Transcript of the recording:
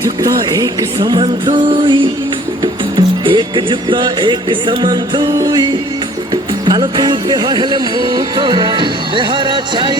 झुकता एक समान दुई, एक झुकता एक समान दुई। आलो तू देह हेले मु तोरा, देहरा छाई